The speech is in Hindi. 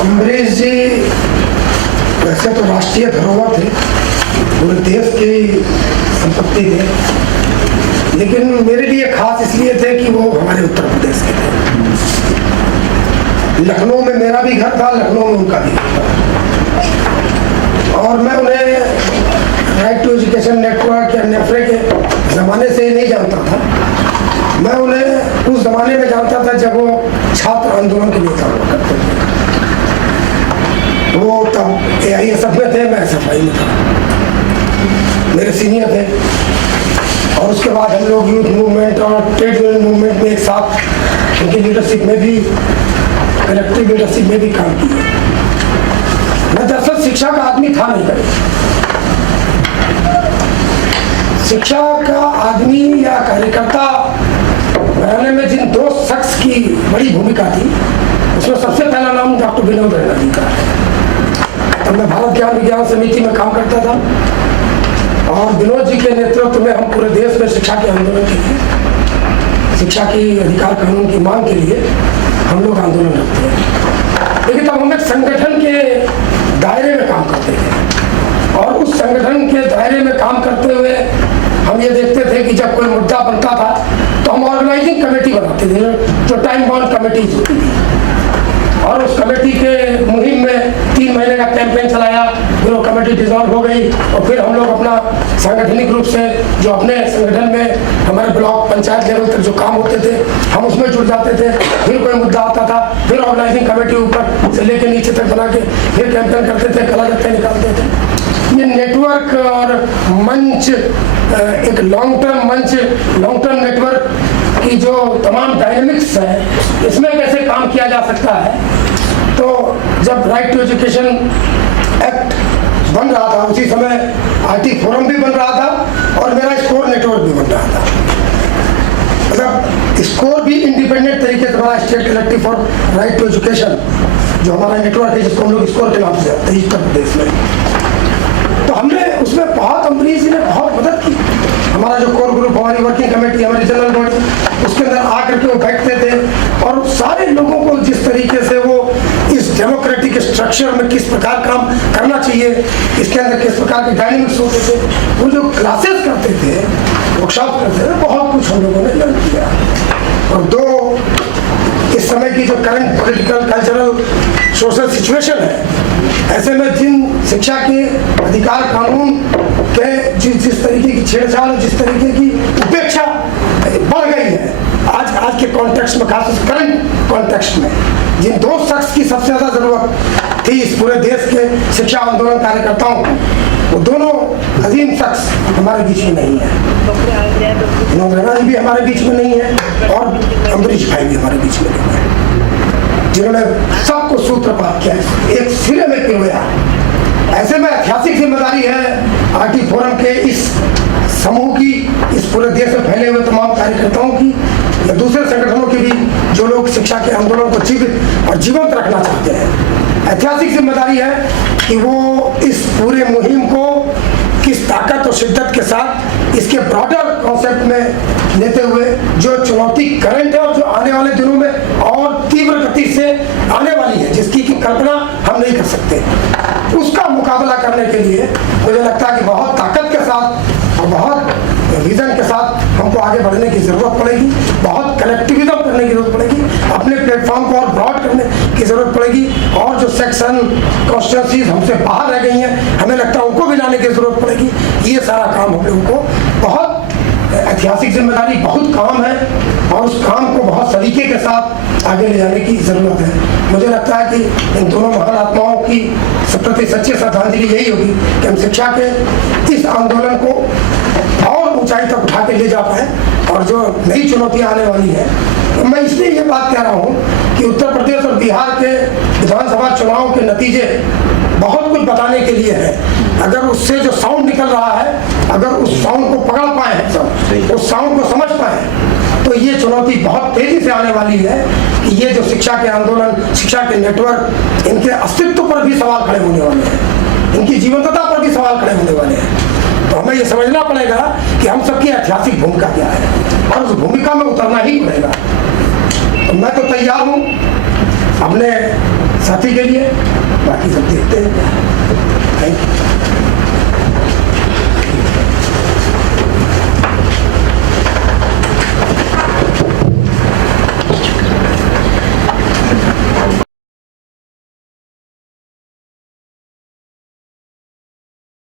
अम्बरीश जी वैसे तो राष्ट्रीय धरोहर थे, पूरे देश की संपत्ति थे, लेकिन मेरे लिए खास इसलिए थे कि वो हमारे उत्तर प्रदेश के थे। लखनऊ में मेरा भी घर था, लखनऊ में उनका भी घर था, और मैं उन्हें राइट टू एजुकेशन नेटवर्क या नेफ्रे के ज़माने से ही नहीं जानता था। मैं उन्हें उस ज़माने में जानता था जब वो छात्र आंदोलन के नेता हुआ करते थे। वो तब AISF में थे, मैं SFI में था, मेरे सीनियर थे, और उसके बाद हम लोग यूथ मूवमेंट और ट्रेड यूनियन मूवमेंट में एक साथ उनकी लीडरशिप में भी, कलेक्टिव लीडरशिप में भी काम किया। मैं दरअसल शिक्षा का आदमी था नहीं कभी। शिक्षा का आदमी या कार्यकर्ता बनाने में जिन दो शख्स की बड़ी भूमिका थी, उसमें सबसे पहला नाम डॉक्टर विनोद रैना जी का है। तब मैं भारत ज्ञान विज्ञान समिति में काम करता था, और विनोद जी के नेतृत्व में हम पूरे देश में शिक्षा के आंदोलन के लिए, शिक्षा की अधिकार कानून की मांग के लिए हम लोग आंदोलन करते हैं। लेकिन तब हम एक संगठन के दायरे में काम करते थे, और उस संगठन के दायरे में काम करते हुए हम ये देखते थे कि जब कोई मुद्दा बनता था तो हम ऑर्गेनाइजिंग कमेटी बनाते थे, जो टाइम बाउंड कमेटीज होती थी, और उस कमेटी के मुहिम में 3 महीने का कैंपेन चलाया, फिर वो कमेटी डिसॉल्व हो गई, और फिर हम लोग अपना सांगठनिक रूप से जो अपने संगठन में हमारे ब्लॉक पंचायत लेवल तक जो काम होते थे हम उसमें जुड़ जाते थे। फिर कोई मुद्दा आता था, फिर ऑर्गेनाइजिंग कमेटी ऊपर से लेकर नीचे तक बना के फिर कैंपेन करते थे, कला जत्थे निकालते थे। ये नेटवर्क और मंच, एक लॉन्ग टर्म मंच, लॉन्ग टर्म नेटवर्क की जो तमाम डायनेमिक्स है, इसमें कैसे काम किया जा सकता है। तो जब राइट टू एजुकेशन एक्ट बन रहा था, उसी समय IT फोरम भी बन रहा था, और मेरा स्कोर नेटवर्क भी बन रहा था। मतलब स्कोर भी इंडिपेंडेंट तरीके से बना, state collective for right to education, जो हमारा नेटवर्क है, जिसको हम लोग स्कोर के नाम से जानते हैं उत्तर प्रदेश में। तो हमने उसमें बहुत, अम्बरीश जी ने बहुत मदद की। हमारा जो कोर ग्रुप, हमारी वर्किंग कमेटी, हमारी जनरल बॉडी, उसके अंदर आकर के वो बैठते थे, और सारे लोगों को जिस तरीके से वो इस डेमोक्रेटिक स्ट्रक्चर में किस प्रकार काम करना चाहिए, इसके अंदर किस प्रकार के डायनेमिक्स होते थे, वो जो क्लासेस करते थे, वर्कशॉप करते थे, बहुत कुछ हम लोगों ने लर्न किया। और दो, इस समय की जो current political cultural social situation है, ऐसे में जिन शिक्षा के अधिकार कानून के जिस तरीके की छेड़छाड़, जिस तरीके की उपेक्षा बढ़ गई है आज के कॉन्टेक्स्ट में, खास करंट कॉन्टेक्स्ट में, जिन दो शख्स की सबसे ज्यादा जरूरत थी इस पूरे देश के शिक्षा आंदोलन कार्यकर्ताओं को, वो दोनों अजीम शख्स हमारे बीच में नहीं है। विनोद रैना जी भी हमारे बीच में नहीं है, और अम्बरीश भाई भी हमारे बीच में नहीं है, जिन्होंने सबको सूत्रपात किया, एक सिरे में पिरोया। ऐसे में ऐतिहासिक जिम्मेदारी है IT फोरम के इस समूह की, इस पूरे देश में फैले हुए तमाम कार्यकर्ताओं की, या दूसरे संगठनों की भी, जो लोग शिक्षा के आंदोलन को जीवित और जीवंत रखना चाहते हैं। ऐतिहासिक जिम्मेदारी है कि वो इस पूरे मुहिम को किस ताकत और शिद्दत के साथ इसके ब्रॉडर कॉन्सेप्ट में लेते हुए, जो चुनौती करंट है और जो आने वाले दिनों में और तीव्र गति से आने वाली है, जिसकी की कल्पना हम नहीं कर सकते, उसका मुकाबला करने के लिए मुझे लगता है कि बहुत ताकत के साथ और बहुत विजन के साथ हमको आगे बढ़ने की जरूरत पड़ेगी, बहुत कलेक्टिविज्म करने की जरूरत पड़ेगी, अपने प्लेटफॉर्म को और ब्रॉड करने की जरूरत पड़ेगी, और जो सेक्शन कॉन्स्टिट्यूंसीज हमसे बाहर रह गई हैं, हमें लगता है उनको भी लाने की जरूरत पड़ेगी। ये सारा काम हम लोगों को, बहुत ऐतिहासिक जिम्मेदारी, बहुत काम है, और उस काम को बहुत सलीके के साथ आगे ले जाने की जरूरत है। मुझे लगता है कि इन दोनों महान आत्माओं की प्रति सच्ची श्रद्धांजलि यही होगी कि हम शिक्षा के इस आंदोलन को और ऊंचाई तक उठा के ले जा पाए, और जो नई चुनौतियां आने वाली है, तो मैं इसलिए ये बात कह रहा हूँ कि उत्तर प्रदेश और बिहार के विधानसभा चुनाव के नतीजे बहुत कुछ बताने के लिए है। अगर उससे जो साउंड निकल रहा है, अगर उस साउंड को पकड़ पाए हम सब, उस साउंड को समझ पाए, तो ये चुनौती बहुत तेजी से आने वाली है कि ये जो शिक्षा के आंदोलन, शिक्षा के नेटवर्क, इनके अस्तित्व पर भी सवाल खड़े होने वाले हैं, इनकी जीवंतता पर भी सवाल खड़े होने वाले हैं। तो हमें ये समझना पड़ेगा कि हम सबकी ऐतिहासिक भूमिका क्या है, और उस भूमिका में उतरना ही पड़ेगा। तो मैं तो तैयार हूँ अपने साथी के लिए, बाकी सब देखते हैं।